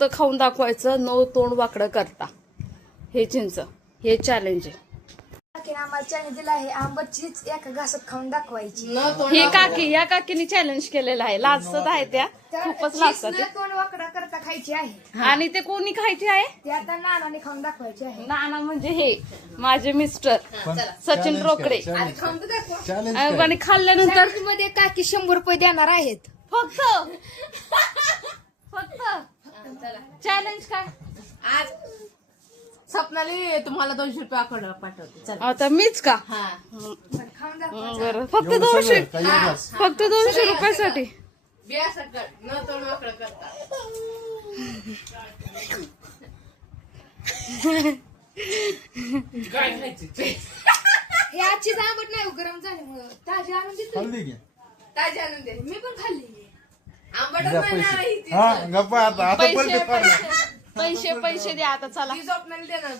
तर खाऊन दाखवायचं नो तोंड वाकडं करता. हे चिंच हे चॅलेंज आहे. काकीने आम्हाला चॅलेंज दिला आहे आंबटचीच एका घासात खाऊन दाखवायची. ही काकी या काकीने चॅलेंज केलेलं आहे. लाजत आहे त्या. खूपच लाजतात. चीजनं तोंड वाकडा करता खायची आहे. आणि ते कोणी खायचे आहे? ते आता नानाने खाऊन दाखवायची आहे. नाना म्हणजे हे माझे मिस्टर सचिन रोकडे. चॅलेंज अं, आणि खाल्ल्यानंतर? मध्ये काकी शंभर रुपये देणार आहेत. फक्त फक्त? चॅलेंज काय? आज स्वप्नाली तुम्हाला दोनशे रुपये पाठवते. चला. आता मीच का? हा. बरं. फक्त दोनशे. काही फक्त दोनशे रुपयासाठी. बिया सकट न तोंड वाकडं करता. काय खायचं हे आजची आंबट नाही हो, गरम झाल्यामुळं ताजी आणून देतो. खाल्ली ताजी आणून दे मी पण खाल्ली. आंबटच द्या नाही ना ही. हा गप्पा आता आता पैसे पलटी पैसे पैसे पैसे द्या आता चला. ती स्वप्नाली देणार.